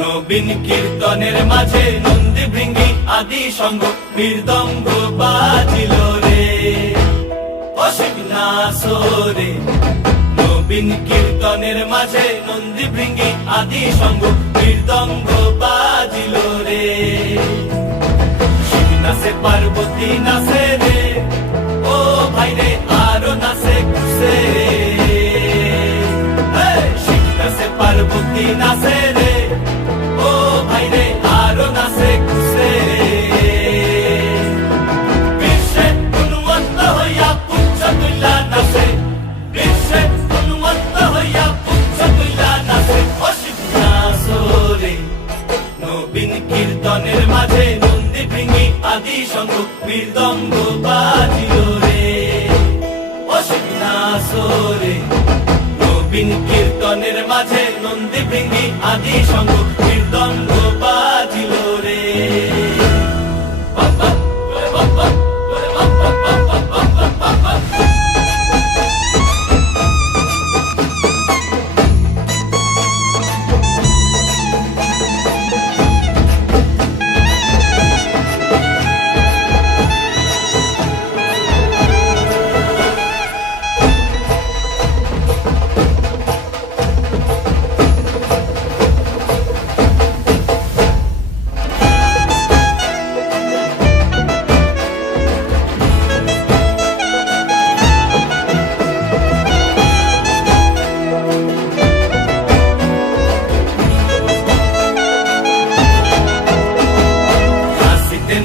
নবীন কীর্তনের মাঝে নন্দী ভৃঙ্গি আদি সঙ্গ মৃদঙ্গ বাজিল রে অসিক নাসরে। নবীন কীর্তনের মাঝে নন্দী ভৃঙ্গি আদি সঙ্গ মৃদঙ্গ বাজিল রে। শিব নাচে পার্বতী নাচে রে, ও ভাই রে আরো নাচে খুশে। শিব নাচে পার্বতী নাচে রে, ও ভাই রে আরো নাচে খুশে। বিশ্বে উন্মত্ত হইয়া পুচ্ছ তুল্লা নাচে, বিশ্বে উন্মত্ত হইয়া পুচ্ছ তুল্লা নাচে অসিক নাচরে। নবীন কীর্তনের মাঝে নন্দী ভৃঙ্গি আদি সঙ্গ মৃদঙ্গ বাজিল রে অসিক নাচরে। নবীন কীর্তনের মাঝে নন্দী ভৃঙ্গি আদি সঙ্গ মৃদঙ্গ বাজিল রে। বাবা বাবা বাবা বাবা বাবা।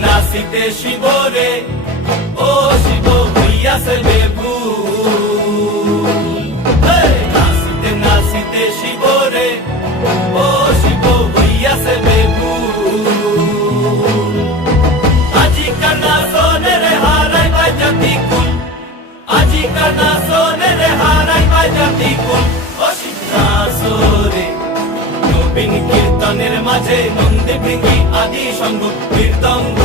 নাচিতে শিব রে, ও শিব হইয়াছে বেভুল। নাচিতে নাচিতে শিব রে, ও শিব হইয়াছে বেভুল। আজিকার নাচনে রে হারাই বাজাতি কুল, আজিকার নাচনে রে হারাই বাজাতি কুল অসিক নাচরে। নবীন কীর্তনের মাঝে নন্দী ভৃঙ্গি আদি সঙ্গ মৃদঙ্গ